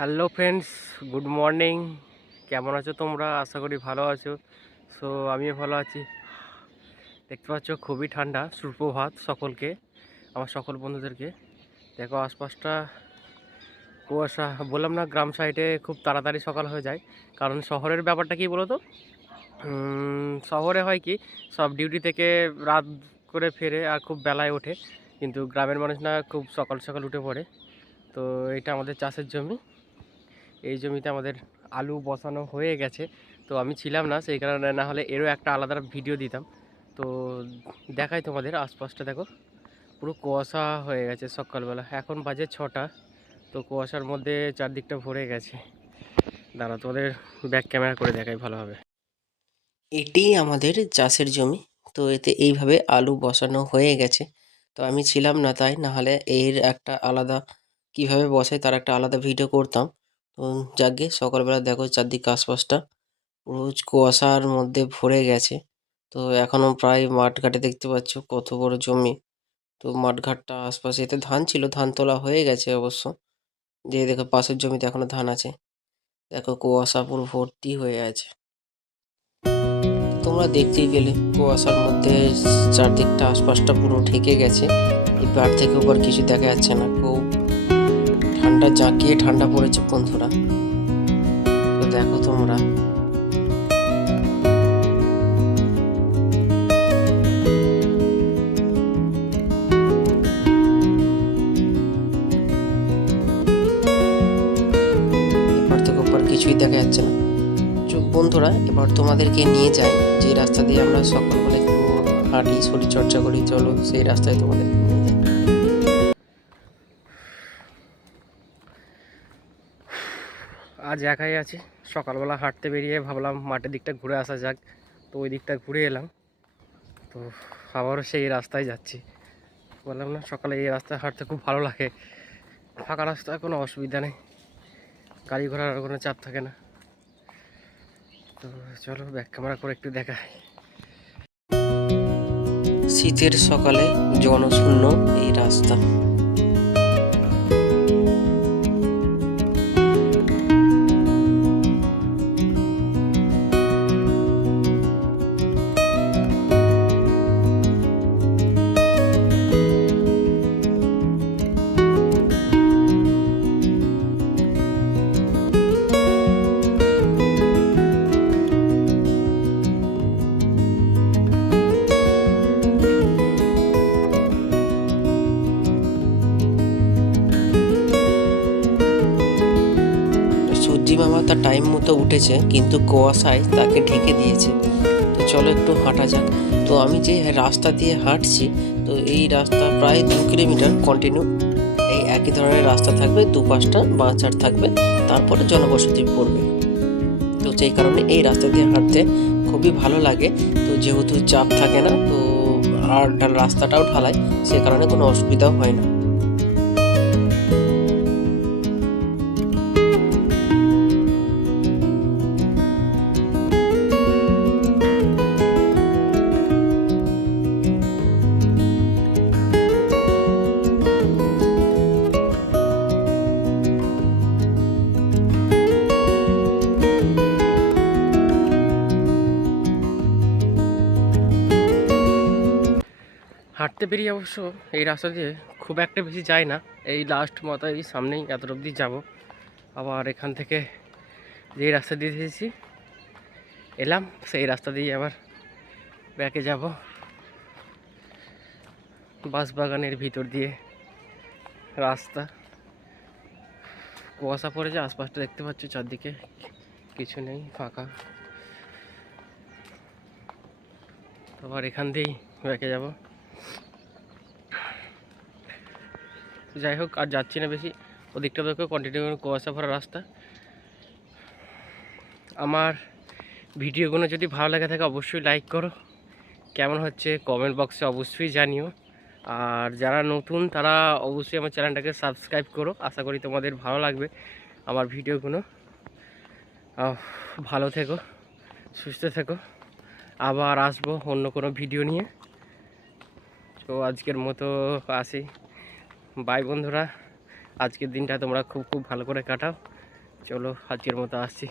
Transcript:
Hello friends, good morning. কেমন আছো তোমরা? আশা করি ভালো আছো। সো আমিও ভালো আছি। দেখতে পাচ্ছ খুবই ঠান্ডা। সুপ্রভাত সকলকে, আমার সকল বন্ধুদেরকে। দেখো আশপাশটা কুয়াশা। বললাম না, গ্রাম সাইডে খুব তাড়াতাড়ি সকাল হয়ে যায়। কারণ শহরের ব্যাপারটা কি বলো তো, শহরে হয় কি, সব ডিউটি থেকে রাত করে ফেরে আর খুব বেলায় ওঠে। কিন্তু গ্রামের মানুষ না, খুব সকাল সকাল উঠে পড়ে। তো এটা আমাদের চাষের জমি। এই জমিতে আমাদের আলু বসানো হয়ে গেছে। তো আমি ছিলাম না, সেই কারণে না হলে এরও একটা আলাদা ভিডিও দিতাম। তো দেখাই তোমাদের আশপাশটা। দেখো পুরো কুয়াশা হয়ে গেছে সকালবেলা। এখন বাজে 6টা। তো কুয়াশার মধ্যে চারদিকটা ভরে গেছে। দাঁড়া, তোমাদের ব্যাক ক্যামেরা করে দেখাই ভালোভাবে। এটি আমাদের চাষের জমি। তো এতে এইভাবে আলু বসানো হয়ে গেছে। তো আমি ছিলাম না, তাই না হলে এর একটা আলাদা কিভাবে বসায় তার একটা আলাদা ভিডিও করতাম। তো যাকগে, সকালবেলা দেখো চারদিকে আশপাশটা পুরো কুয়াশার মধ্যে ভরে গেছে। তো এখনো প্রায় মাঠঘাটে দেখতে পাচ্ছ কত বড় জমি। তো মাঠঘাটটা আশপাশে, এতে ধান ছিল, ধান তোলা হয়ে গেছে অবশ্য। যে দেখো পাশের জমিতে এখনো ধান আছে। দেখো কুয়াশা পুরো ভর্তি হয়ে আছে। তোমরা দেখতেই পেলে কুয়াশার মধ্যে চারদিকটা আশপাশটা পুরো ঢেকে গেছে। এই পার থেকে উপর কিছু দেখা যাচ্ছে না। খুব ঠান্ডা, জাঁকিয়ে ঠান্ডা পড়েছে বন্ধুরা। তো দেখো তোমরা, এপার থেকে ওপার কিছুই দেখা যাচ্ছে না। বন্ধুরা, এবার তোমাদেরকে নিয়ে যাই যে রাস্তা দিয়ে আমরা সকালবেলা একটু হাঁটি, শরীরচর্চা করি। চলো সেই রাস্তায় তোমাদেরকে নিয়ে যাই। আজ একাই আছি। সকালবেলা হাঁটতে বেরিয়ে ভাবলাম মাঠের দিকটা ঘুরে আসা যাক। তো ওই দিকটা ঘুরে এলাম। তো আবারও সেই রাস্তায় যাচ্ছি। বললাম না, সকালে এই রাস্তায় হাঁটতে খুব ভালো লাগে। ফাঁকা রাস্তায় কোনো অসুবিধা নেই, গাড়ি ঘোড়ার কোনো চাপ থাকে না। তো চলো ব্যাক ক্যামেরা করে একটু দেখাই। শীতের সকালে জনশূন্য এই রাস্তা। সূর্যি মামা তার টাইম মতো উঠেছে, কিন্তু কুয়াশায় তাকে ঢেকে দিয়েছে। তো চলো একটু হাঁটা যাক। তো আমি যে রাস্তা দিয়ে হাঁটছি, তো এই রাস্তা প্রায় 2 কিলোমিটার কন্টিনিউ এই একই ধরনের রাস্তা থাকবে, দুপাশটা বাঁচার থাকবে, তারপরে জনবসতি পড়বে। তো সেই কারণে এই রাস্তা দিয়ে হাঁটতে খুবই ভালো লাগে। তো যেহেতু চাপ থাকে না, তো আর রাস্তাটাও ঢালাই, সে কারণে কোনো অসুবিধাও হয় না। হাঁটতে বেরিয়ে অবশ্য এই রাস্তা দিয়ে খুব একটা বেশি যায় না। এই লাস্ট মতো এই সামনেই এত অবধি যাব। আবার এখান থেকে যে রাস্তা দিয়ে এসেছি এলাম, সেই রাস্তা দিয়ে আবার ব্যাকে যাব বাঁশবাগানের ভিতর দিয়ে রাস্তা। কুয়াশা পড়েছে, আশপাশটা দেখতে পাচ্ছ চারদিকে কিছু নেই, ফাঁকা। আবার এখান দিয়েই ব্যাকে যাব। যাই হোক, আর যাচ্ছি না বেশি। ওদিকটা দেখো কন্টিনিউ কুয়াশা ভরা রাস্তা। আমার ভিডিওগুলো যদি ভালো লাগে থাকে অবশ্যই লাইক করো। কেমন হচ্ছে কমেন্ট বক্সে অবশ্যই জানিও। আর যারা নতুন তারা অবশ্যই আমার চ্যানেলটাকে সাবস্ক্রাইব করো। আশা করি তোমাদের ভালো লাগবে আমার ভিডিওগুলো। ভালো থেকো, সুস্থ থেকো। আবার আসবো অন্য কোনো ভিডিও নিয়ে। তো আজকের মতো আসি। বাই বন্ধুরা, আজকের দিনটা তোমরা খুব খুব ভালো করে কাটাও। চলো আজকের মতো আসছি।